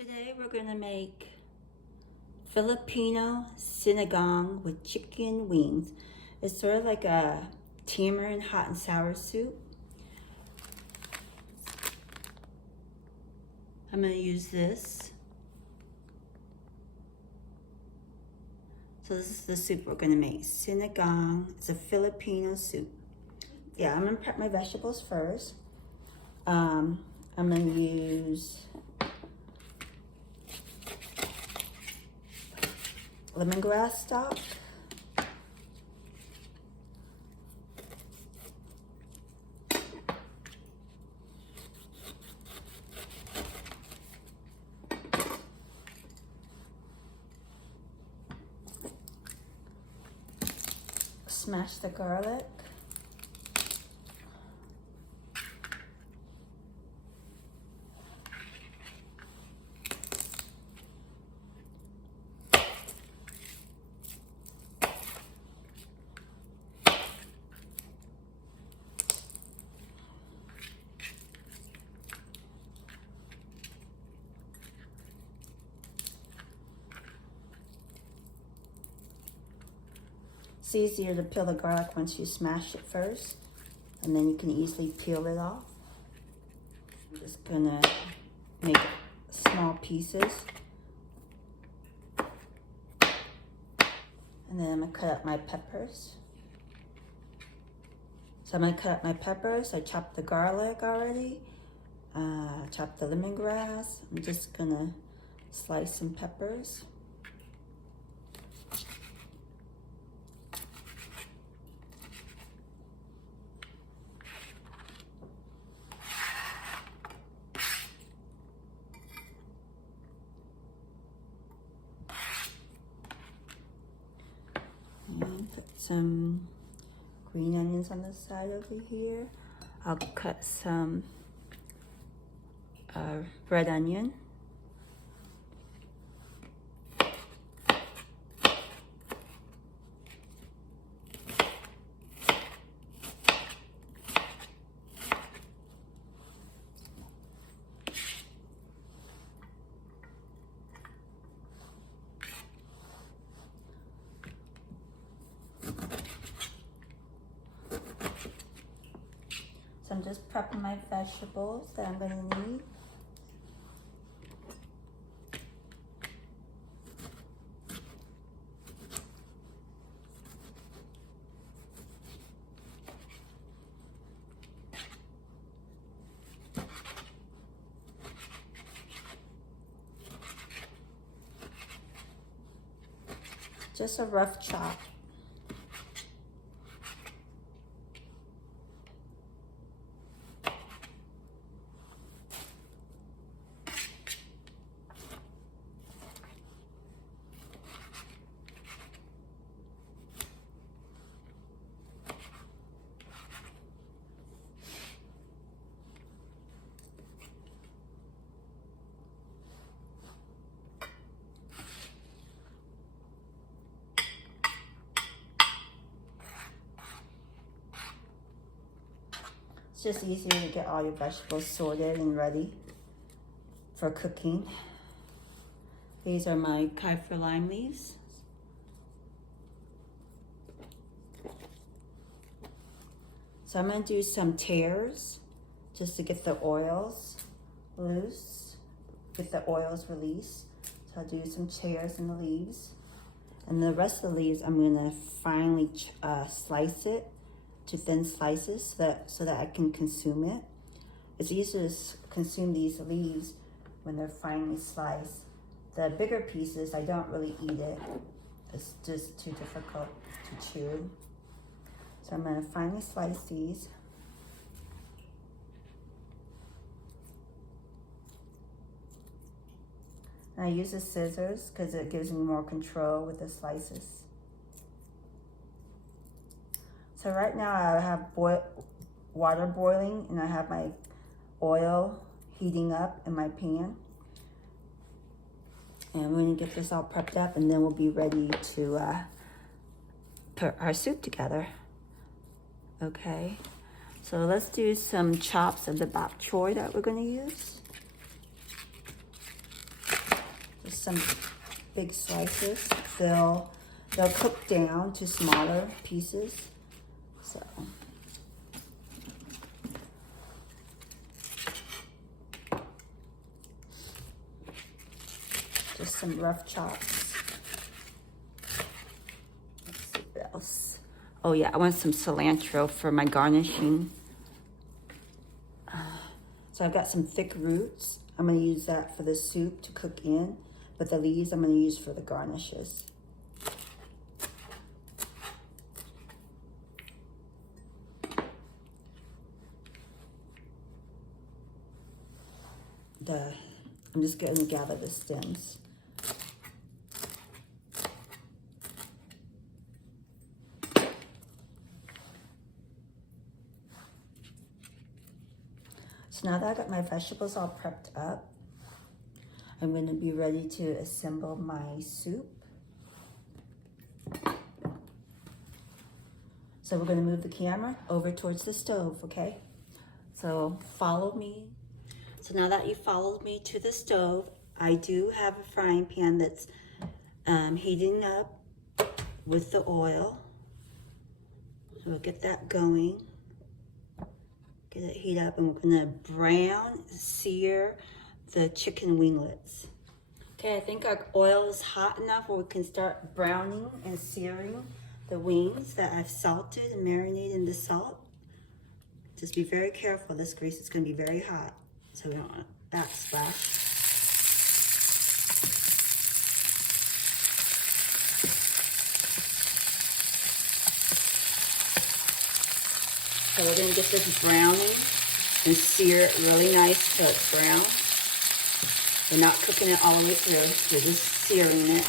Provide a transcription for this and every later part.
Today we're going to make Filipino sinigang with chicken wings. It's sort of like a tamarind hot and sour soup. I'm going to use this. So this is the soup we're going to make. Sinigang. It's a Filipino soup. Yeah, I'm going to prep my vegetables first. I'm going to use lemongrass stock, smash the garlic, It's easier to peel the garlic once you smash it first, and then you can easily peel it off. I'm just gonna make small pieces. And then I'm gonna cut up my peppers. So I'm gonna cut up my peppers. I chopped the garlic already. Chopped the lemongrass. I'm just gonna slice some peppers. And put some green onions on the side over here. I'll cut some red onion. So I'm just prepping my vegetables that I'm going to need. Just a rough chop. It's just easier to get all your vegetables sorted and ready for cooking. These are my kaffir lime leaves. So I'm going to do some tears just to get the oils loose, get the oils released. So I'll do some tears in the leaves. And the rest of the leaves, I'm going to finely slice it to thin slices so that I can consume it. It's easier to consume these leaves when they're finely sliced. The bigger pieces, I don't really eat it. It's just too difficult to chew. So I'm going to finely slice these. And I use the scissors because it gives me more control with the slices. So right now I have water boiling and I have my oil heating up in my pan. And we're gonna get this all prepped up and then we'll be ready to put our soup together. Okay, so let's do some chops of the bok choy that we're gonna use. some big slices. They'll cook down to smaller pieces. So just some rough chops. Let's see what else. Oh yeah, I want some cilantro for my garnishing. So I've got some thick roots. I'm going to use that for the soup to cook in, but the leaves I'm going to use for the garnishes. I'm just going to gather the stems. So now that I got my vegetables all prepped up, I'm going to be ready to assemble my soup. So we're going to move the camera over towards the stove, okay? So follow me. So now that you followed me to the stove, I do have a frying pan that's heating up with the oil. So we'll get that going. Get it heat up, and we're gonna brown sear the chicken winglets. Okay, I think our oil is hot enough where we can start browning and searing the wings that I've salted and marinated in the salt. Just be very careful. This grease is gonna be very hot, so we don't want to backsplash. So we're gonna get this browning and sear it really nice till it's brown. We're not cooking it all the way through, we're just searing it.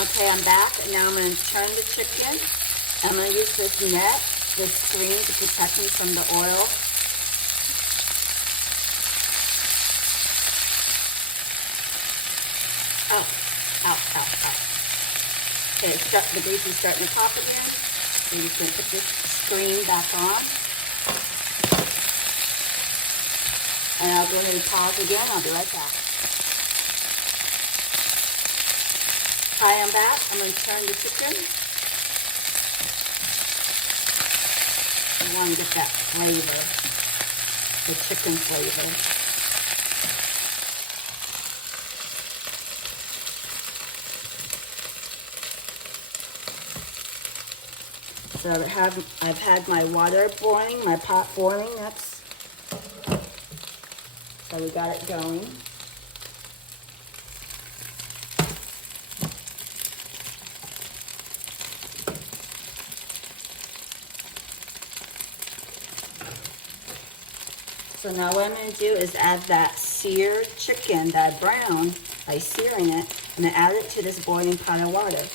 Okay, I'm back, and now I'm gonna turn the chicken. I'm gonna use this net, this screen to protect me from the oil. Ow, ow, ow, ow. Okay, the grease is starting to pop again. So I'm just going to put this screen back on. And I'll go ahead and pause again. I'll be right back. Hi, I'm back. I'm going to turn the chicken. I want to get that flavor, the chicken flavor. So I've had my water boiling, my pot boiling. So we got it going. So now what I'm going to do is add that seared chicken that I browned by searing it, and then add it to this boiling pot of water.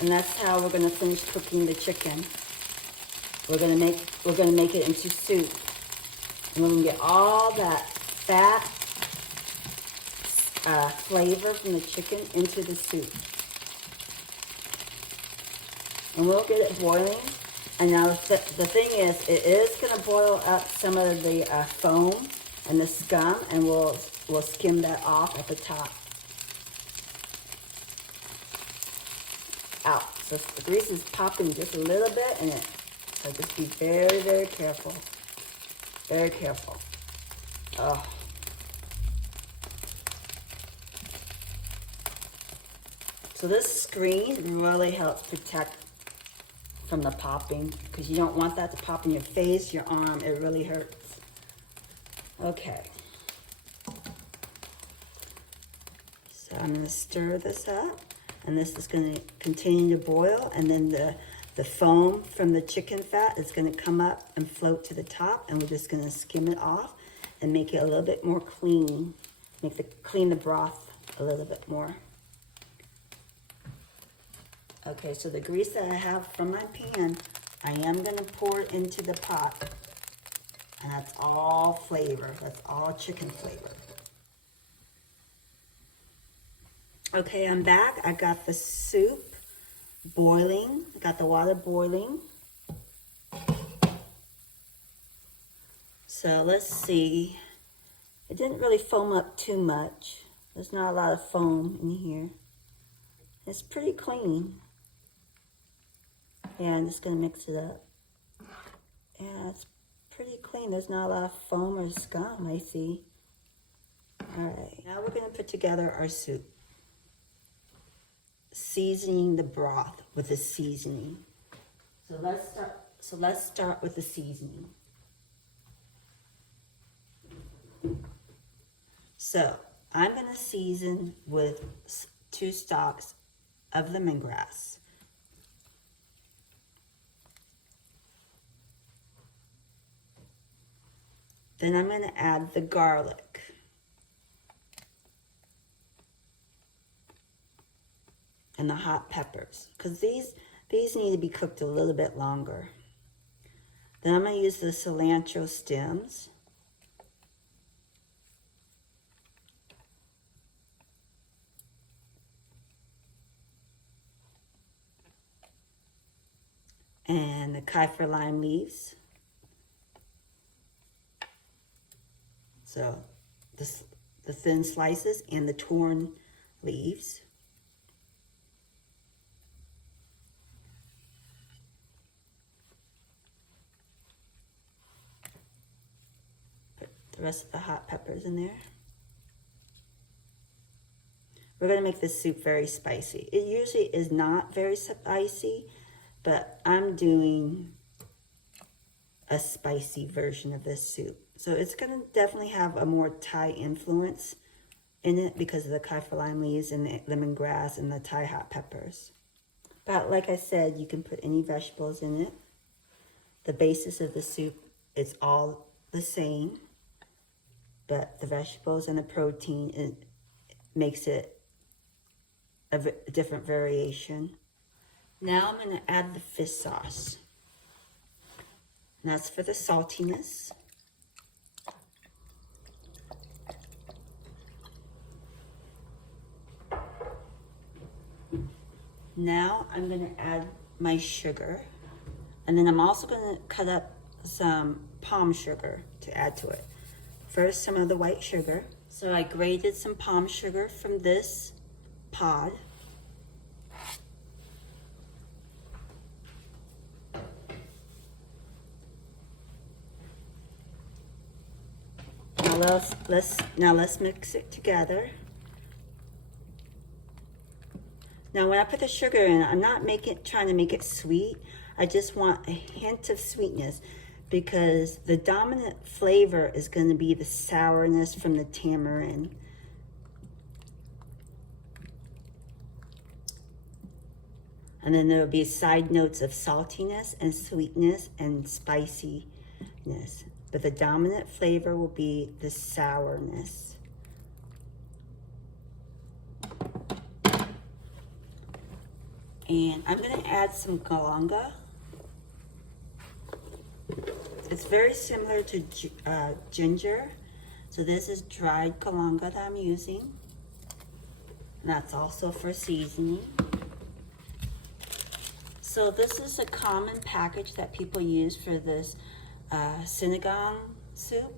And that's how we're going to finish cooking the chicken. We're going to make it into soup. And we're going to get all that fat flavor from the chicken into the soup. And we'll get it boiling. And now the thing is, it is going to boil up some of the foam and the scum, and we'll skim that off at the top. Out. So the grease is popping just a little bit in it. So just be very, very careful. Very careful. Oh. So this screen really helps protect from the popping, because you don't want that to pop in your face, your arm. It really hurts. Okay. So I'm going to stir this up. And this is going to continue to boil, and then the foam from the chicken fat is going to come up and float to the top, and we're just going to skim it off and make it a little bit more clean. Clean the broth a little bit more. Okay, so the grease that I have from my pan, I am going to pour it into the pot, and that's all flavor. That's all chicken flavor. Okay, I'm back. I got the soup boiling. I got the water boiling. So let's see. It didn't really foam up too much. There's not a lot of foam in here. It's pretty clean. Yeah, I'm just gonna mix it up. Yeah, it's pretty clean. There's not a lot of foam or scum, I see. All right, now we're gonna put together our soup. Seasoning the broth with the seasoning. So let's start with the seasoning. So I'm gonna season with 2 stalks of lemongrass. Then I'm gonna add the garlic. And the hot peppers, because these need to be cooked a little bit longer. Then I'm going to use the cilantro stems. And the kaffir lime leaves. So the thin slices and the torn leaves. The rest of the hot peppers in there. We're going to make this soup very spicy. It usually is not very spicy, but I'm doing a spicy version of this soup. So it's going to definitely have a more Thai influence in it because of the kaffir lime leaves and the lemongrass and the Thai hot peppers. But like I said, you can put any vegetables in it. The basis of the soup is all the same. But the vegetables and the protein, it makes it a different variation. Now I'm going to add the fish sauce. And that's for the saltiness. Now I'm going to add my sugar. And then I'm also going to cut up some palm sugar to add to it. First, some of the white sugar. So I grated some palm sugar from this pod. Now let's mix it together. Now when I put the sugar in, I'm not trying to make it sweet. I just want a hint of sweetness, because the dominant flavor is going to be the sourness from the tamarind. And then there will be side notes of saltiness and sweetness and spiciness. But the dominant flavor will be the sourness. And I'm going to add some galanga. It's very similar to ginger. So this is dried kalanga that I'm using. And that's also for seasoning. So this is a common package that people use for this Sinigang soup.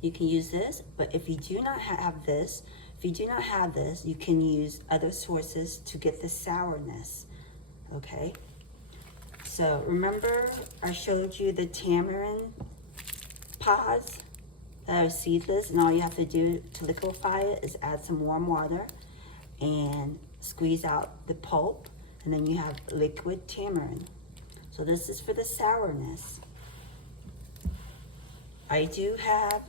You can use this, but if you do not have this, you can use other sources to get the sourness. Okay? So remember I showed you the tamarind pods that are seedless, and all you have to do to liquefy it is add some warm water and squeeze out the pulp, and then you have liquid tamarind. So this is for the sourness. I do have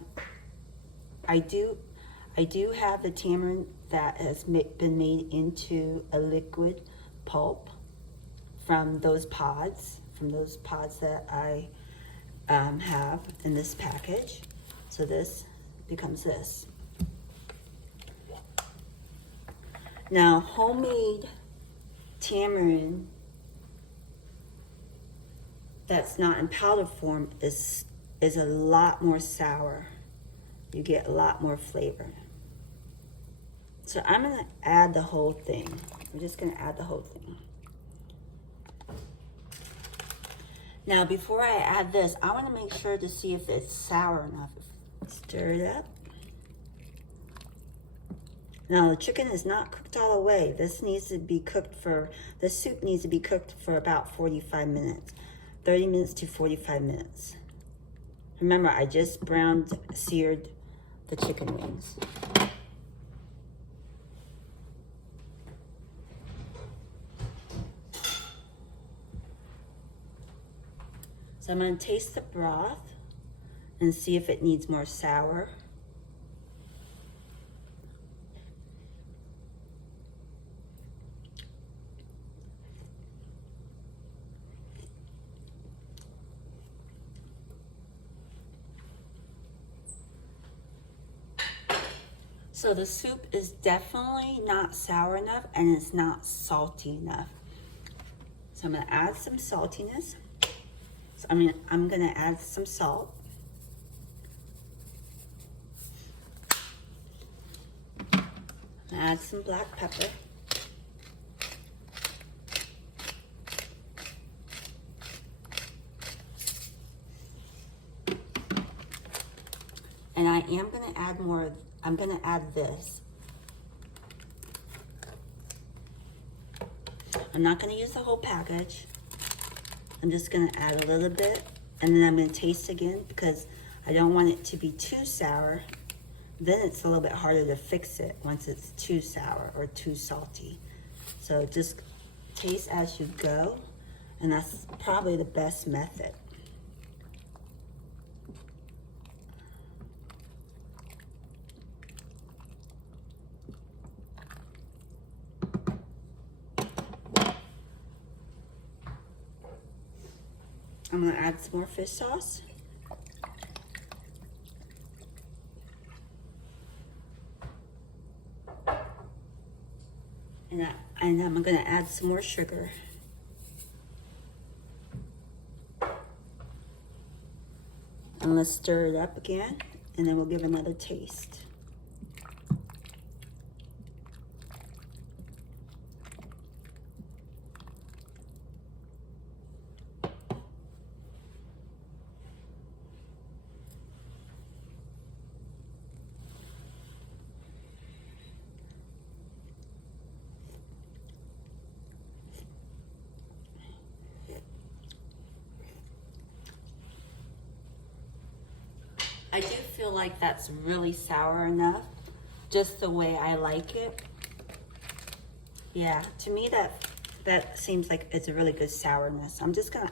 the tamarind that has been made into a liquid pulp from those pods that I have in this package. So this becomes this. Now, homemade tamarind that's not in powder form is a lot more sour. You get a lot more flavor. So I'm gonna add the whole thing. I'm just gonna add the whole thing. Now, before I add this, I wanna make sure to see if it's sour enough. Stir it up. Now, the chicken is not cooked all the way. This needs to be cooked for, the soup needs to be cooked for about 45 minutes. 30 minutes to 45 minutes. Remember, I just seared the chicken wings. So I'm gonna taste the broth and see if it needs more sour. So the soup is definitely not sour enough and it's not salty enough. So I'm gonna add some saltiness. So I'm gonna add some salt. Add some black pepper. And I am gonna add more, I'm gonna add this. I'm not gonna use the whole package. I'm just gonna add a little bit and then I'm gonna taste again because I don't want it to be too sour. Then it's a little bit harder to fix it once it's too sour or too salty. So just taste as you go, and that's probably the best method. I'm gonna add some more fish sauce. And I'm gonna add some more sugar. And let's stir it up again, and then we'll give another taste. I do feel like that's really sour enough, just the way I like it. Yeah, to me that seems like it's a really good sourness. I'm just gonna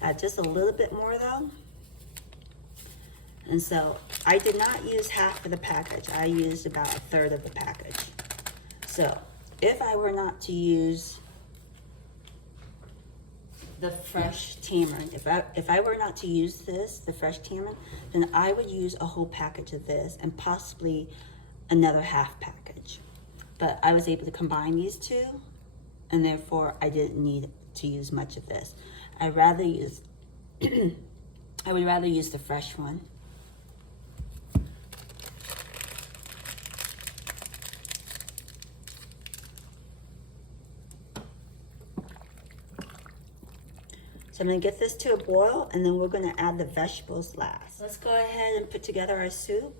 add just a little bit more though. And so I did not use half of the package. I used about a third of the package. So if I were not to use the fresh tamarind, if I were not to use this, the fresh tamarind, then I would use a whole package of this and possibly another half package. But I was able to combine these two, and therefore I didn't need to use much of this. I'd rather use, I would rather use the fresh one. So I'm gonna get this to a boil, and then we're gonna add the vegetables last. Let's go ahead and put together our soup.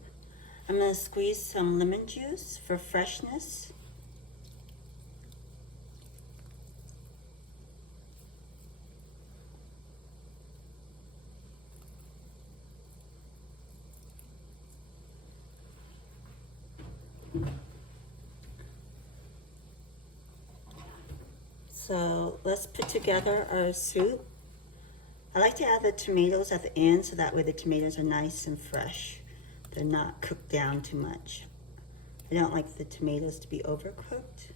I'm gonna squeeze some lemon juice for freshness. So let's put together our soup. I like to add the tomatoes at the end so that way the tomatoes are nice and fresh. They're not cooked down too much. I don't like the tomatoes to be overcooked.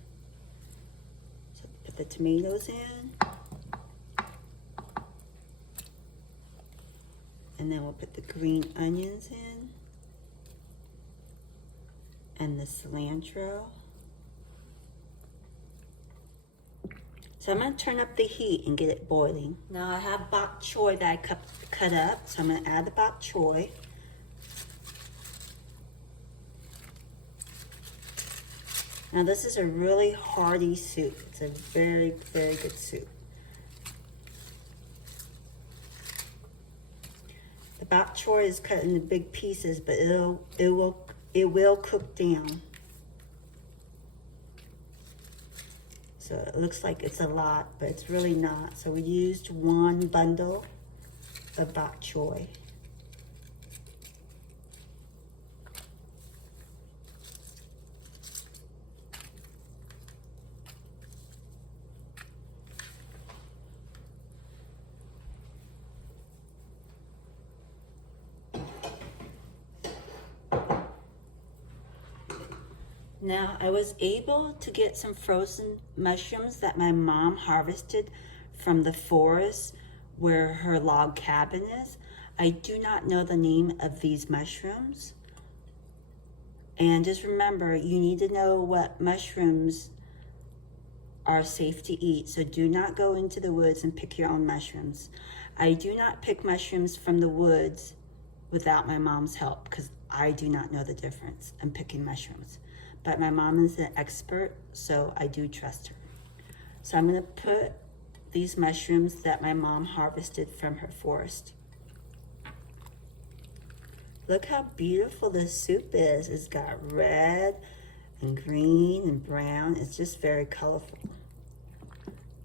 So put the tomatoes in. And then we'll put the green onions in. And the cilantro. So I'm gonna turn up the heat and get it boiling. Now I have bok choy that I cut up, so I'm gonna add the bok choy. Now this is a really hearty soup. It's a very, very good soup. The bok choy is cut into big pieces, but it will cook down. So it looks like it's a lot, but it's really not. So we used one bundle of bok choy. Now, I was able to get some frozen mushrooms that my mom harvested from the forest where her log cabin is. I do not know the name of these mushrooms. And just remember, you need to know what mushrooms are safe to eat. So do not go into the woods and pick your own mushrooms. I do not pick mushrooms from the woods without my mom's help because I do not know the difference in picking mushrooms. But my mom is an expert, so I do trust her. So I'm gonna put these mushrooms that my mom harvested from her forest. Look how beautiful this soup is. It's got red and green and brown. It's just very colorful.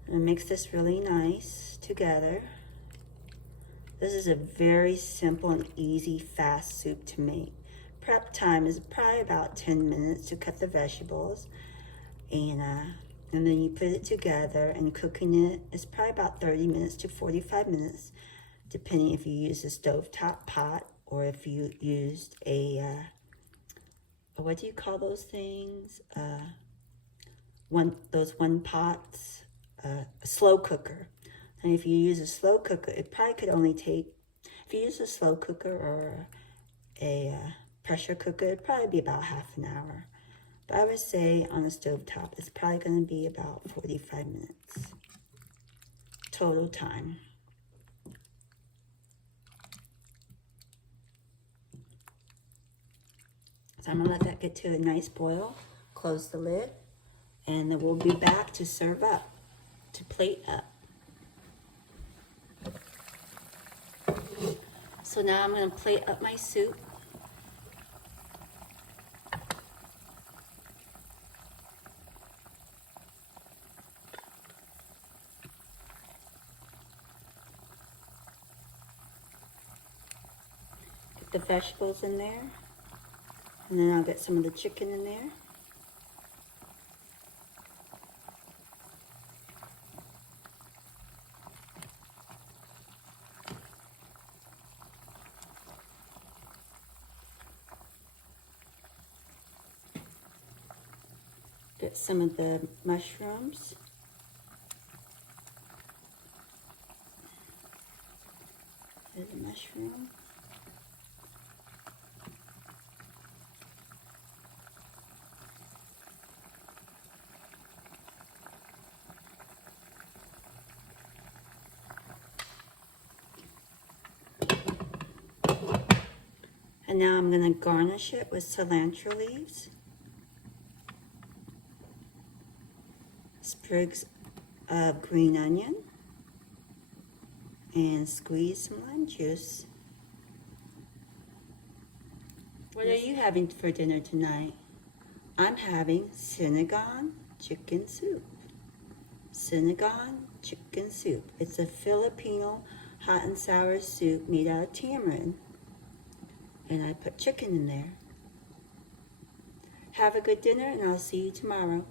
And mix this really nice together. This is a very simple and easy, fast soup to make. Prep time is probably about 10 minutes to cut the vegetables, and then you put it together, and cooking it is probably about 30 minutes to 45 minutes, depending if you use a stovetop pot or if you used a what do you call those things? Those one pots, a slow cooker. And if you use a slow cooker, it probably could only take, if you use a slow cooker or a pressure cooker, it'd probably be about half an hour. But I would say on a stovetop, it's probably going to be about 45 minutes total time. So I'm going to let that get to a nice boil, close the lid, and then we'll be back to serve up, to plate up. So now I'm going to plate up my soup. The vegetables in there, and then I'll get some of the chicken in there. Get some of the mushrooms. There's a mushroom. And now I'm going to garnish it with cilantro leaves, sprigs of green onion, and squeeze some lime juice. What are you having for dinner tonight? I'm having Sinigang chicken soup. Sinigang chicken soup. It's a Filipino hot and sour soup made out of tamarind. And I put chicken in there. Have a good dinner, and I'll see you tomorrow.